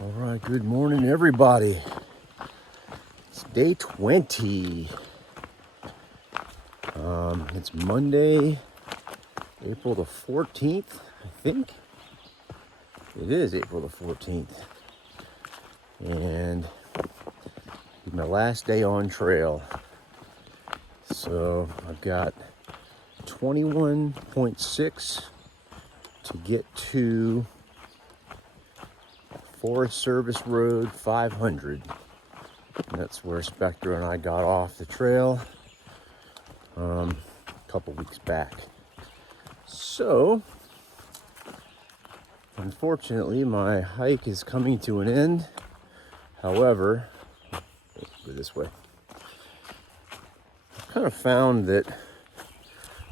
All right, good morning, everybody. It's day 20. It's Monday, April the 14th, I think. It is April the 14th. And it's my last day on trail. So I've got 21.6 to get to Forest Service Road 500. And that's where Spectre and I got off the trail a couple weeks back. So, unfortunately, my hike is coming to an end. However, let's go this way. I kind of found that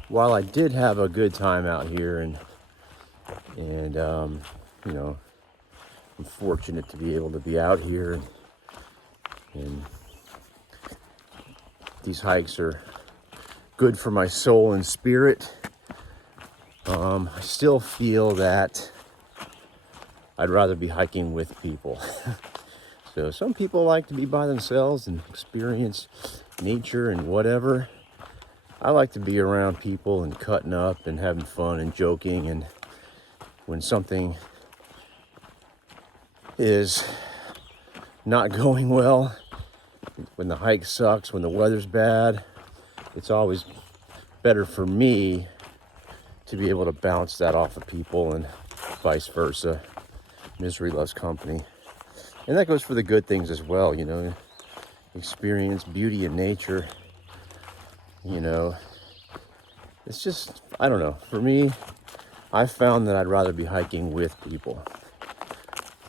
while I did have a good time out here, and you know, I'm fortunate to be able to be out here, and these hikes are good for my soul and spirit. I still feel that I'd rather be hiking with people. So some people like to be by themselves and experience nature and whatever. I like to be around people and cutting up and having fun and joking. And when something is not going well, when the hike sucks, when the weather's bad, it's always better for me to be able to bounce that off of people and vice versa. Misery loves company. And that goes for the good things as well, you know, experience beauty in nature. You know, it's just, I don't know. For me, I found that I'd rather be hiking with people.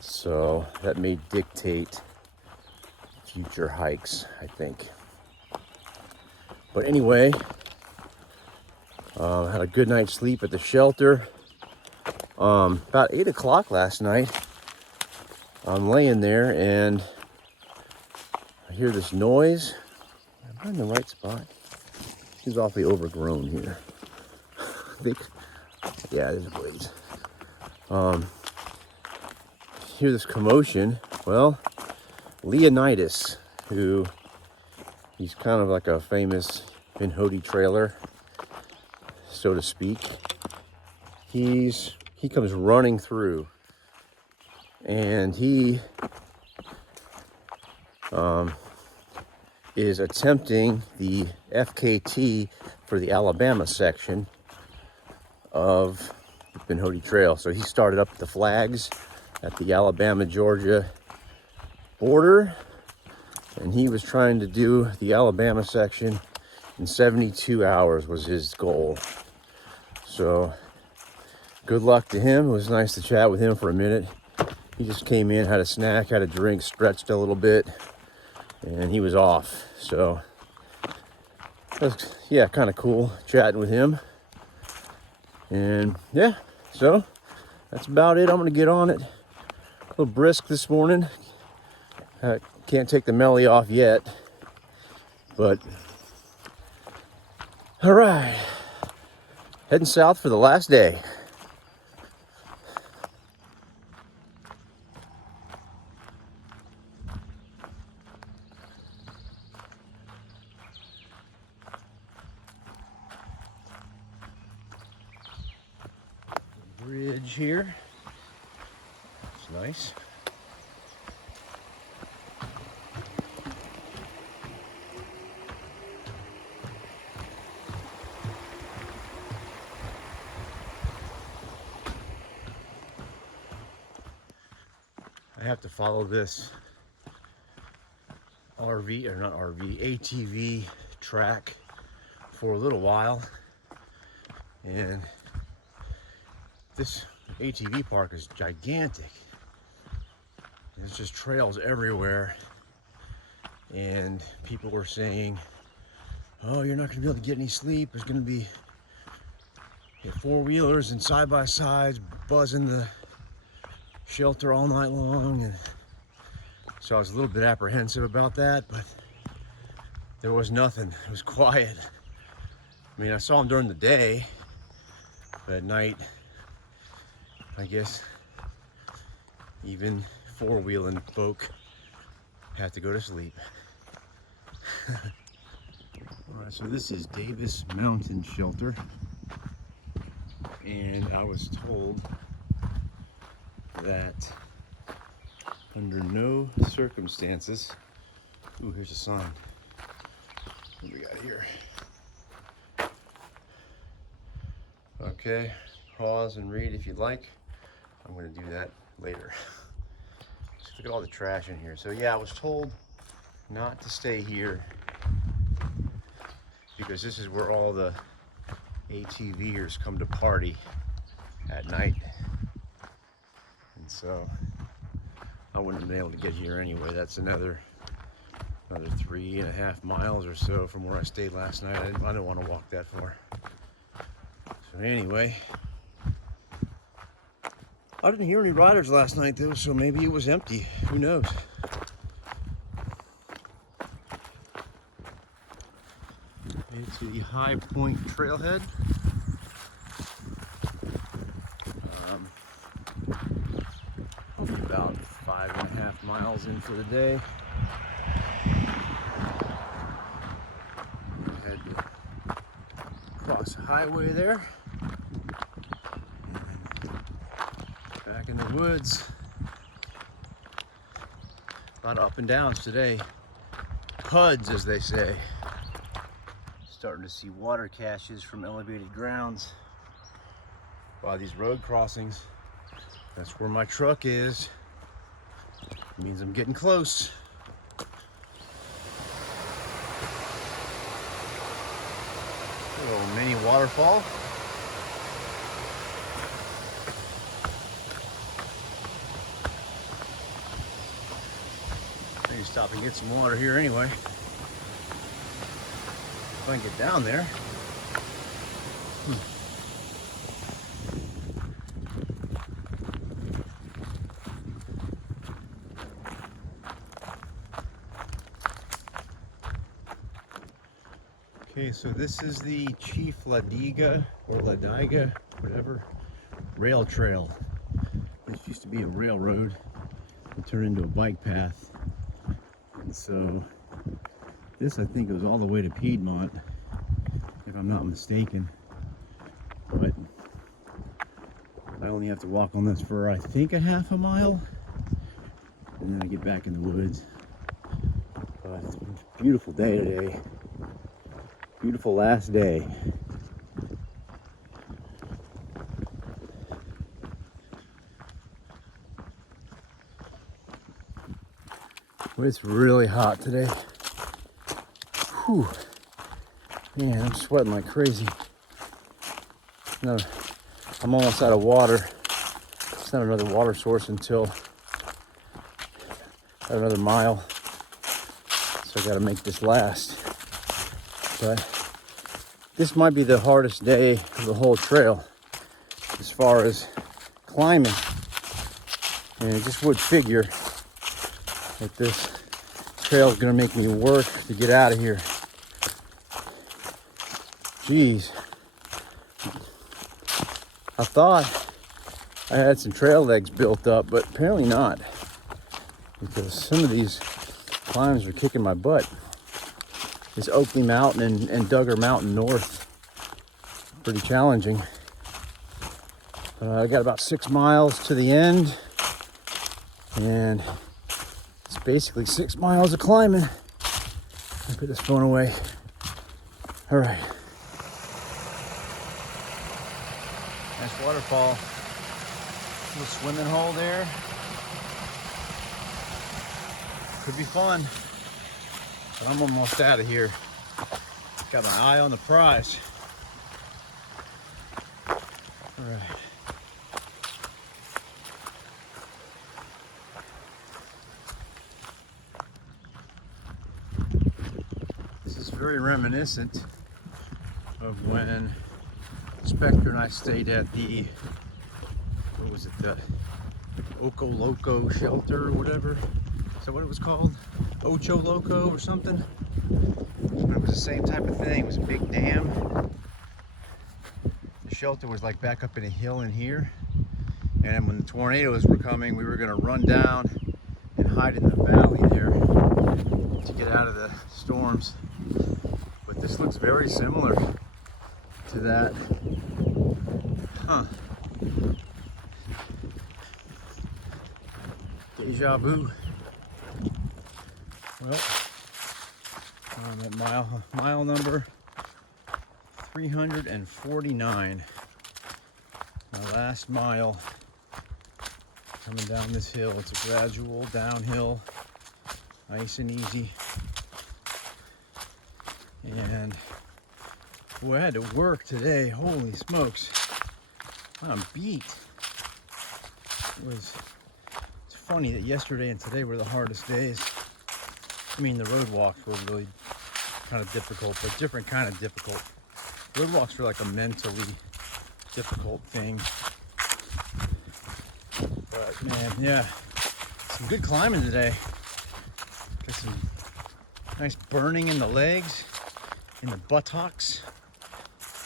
So that may dictate future hikes, I think. But anyway, had a good night's sleep at the shelter. About 8 o'clock last night, I'm laying there and I hear this noise. Am I in the right spot? Seems awfully overgrown here. I think, yeah, there's a blaze. Hear this commotion. Well, Leonidas, who he's kind of like a famous Pinhoti trailer, so to speak. He comes running through, and he is attempting the FKT for the Alabama section of the Pinhoti Trail. So he started up the flags at the Alabama-Georgia border, and he was trying to do the Alabama section in 72 hours was his goal. So good luck to him. It was nice to chat with him for a minute. He just came in, had a snack, had a drink, stretched a little bit, and he was off. So that's, yeah, kind of cool chatting with him. And yeah, so that's about it. I'm gonna get on it. A little brisk this morning. Can't take the melly off yet, but all right, heading south for the last day. Bridge here. It's nice. I have to follow this ATV track for a little while, and this ATV park is gigantic. There's just trails everywhere, and people were saying, oh, you're not going to be able to get any sleep. There's going to be four-wheelers and side-by-sides buzzing the shelter all night long. And so I was a little bit apprehensive about that, but there was nothing. It was quiet. I mean, I saw them during the day, but at night, I guess even four-wheeling folk have to go to sleep. Alright, so this is Davis Mountain Shelter, and I was told that under no circumstances, ooh, here's a sign. What do we got here? Okay, pause and read if you'd like. I'm going to do that later. Just look at all the trash in here. So yeah, I was told not to stay here because this is where all the ATVers come to party at night. And so I wouldn't have been able to get here anyway. That's another 3.5 miles or so from where I stayed last night. I didn't want to walk that far. So anyway, I didn't hear any riders last night though, so maybe it was empty. Who knows? Made it to the High Point Trailhead. About 5.5 miles in for the day. I had to cross the highway there. And back in the woods. A lot of up and downs today. PUDs, as they say. Starting to see water caches from elevated grounds by these road crossings. That's where my truck is. It means I'm getting close. A little mini waterfall. I need to stop and get some water here anyway. If I can get down there. Okay, so this is the Chief Ladiga, or Ladiga, whatever, rail trail. This used to be a railroad. It turned into a bike path. And so this, I think, goes all the way to Piedmont, if I'm not mistaken. But I only have to walk on this for, I think, a half a mile. And then I get back in the woods. But it's been a beautiful day today. Beautiful last day. But it's really hot today. Whew. Man, I'm sweating like crazy. No, I'm almost out of water. It's not another water source until another mile. So I gotta make this last. But this might be the hardest day of the whole trail as far as climbing. And I just would figure that this trail is going to make me work to get out of here. Jeez. I thought I had some trail legs built up, but apparently not. Because some of these climbs are kicking my butt. This Oakley Mountain and Duggar Mountain North, pretty challenging. I got about 6 miles to the end, and it's basically 6 miles of climbing. I'll put this phone away. All right. Nice waterfall. Little swimming hole there. Could be fun. But I'm almost out of here. Got my eye on the prize. All right. This is very reminiscent of when Spectre and I stayed at the, what was it, the Oco Loco shelter or whatever. Is that what it was called? Ocho Loco or something? It was the same type of thing. It was a big dam. The shelter was like back up in a hill in here. And when the tornadoes were coming, we were gonna run down hide in the valley there to get out of the storms. But this looks very similar to that. Huh. Deja vu. Well, I'm at mile number 349. My last mile coming down this hill. It's a gradual downhill, nice and easy. And boy, I had to work today. Holy smokes, I'm beat. It's funny that yesterday and today were the hardest days. I mean, the road walks were really kind of difficult, but different kind of difficult. Road walks are like a mentally difficult thing. But man, yeah, some good climbing today. Got some nice burning in the legs, in the buttocks.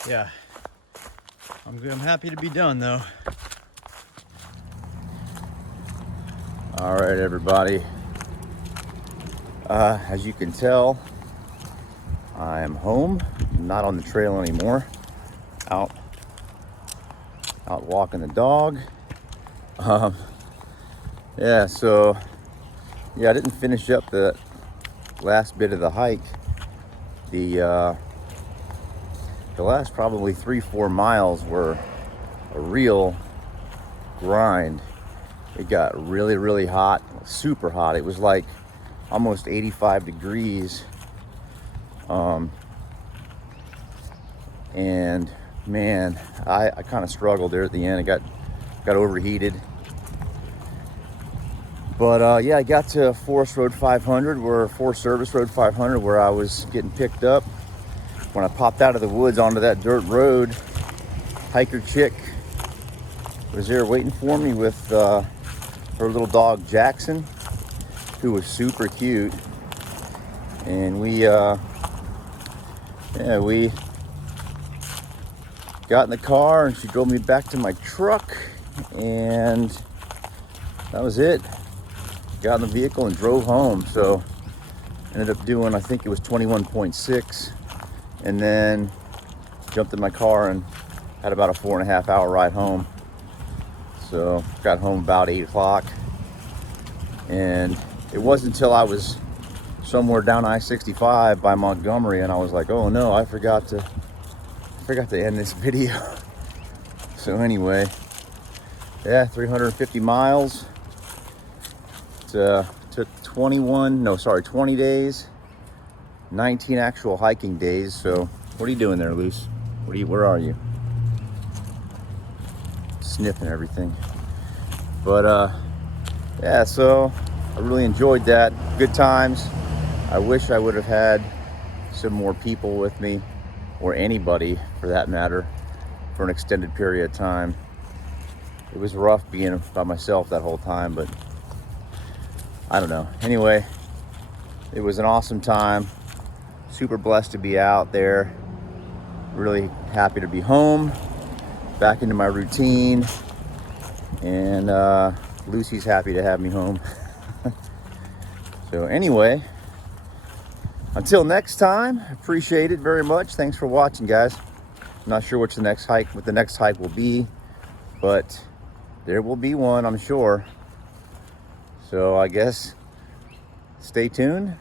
Yeah, I'm good. I'm happy to be done though. All right, everybody. As you can tell, I am home, not on the trail anymore. Out walking the dog. Yeah, so yeah, I didn't finish up the last bit of the hike. The last probably 3-4 miles were a real grind. It got really, really hot, super hot. It was like almost 85 degrees. And man, I kind of struggled there at the end. I got overheated. But yeah, I got to Forest Road 500, Forest Service Road 500, where I was getting picked up. When I popped out of the woods onto that dirt road, hiker chick was there waiting for me with her little dog Jackson, who was super cute. And we got in the car and she drove me back to my truck, and that was it. Got in the vehicle and drove home. So ended up doing, I think it was 21.6, and then jumped in my car and had about a 4.5 hour ride home. So got home about 8 o'clock, and it wasn't until I was somewhere down I-65 by Montgomery, and I was like, oh no, I forgot to end this video. So anyway, yeah, 350 miles. It took 20 days, 19 actual hiking days. So what are you doing there, Luce? Where are you? Sniffing everything. But yeah, so I really enjoyed that. Good times. I wish I would have had some more people with me, or anybody for that matter, for an extended period of time. It was rough being by myself that whole time, but I don't know. Anyway, it was an awesome time. Super blessed to be out there. Really happy to be home, back into my routine, and Lucy's happy to have me home. So anyway, until next time, appreciate it very much. Thanks for watching, guys. I'm not sure what the next hike will be, but there will be one, I'm sure. So I guess stay tuned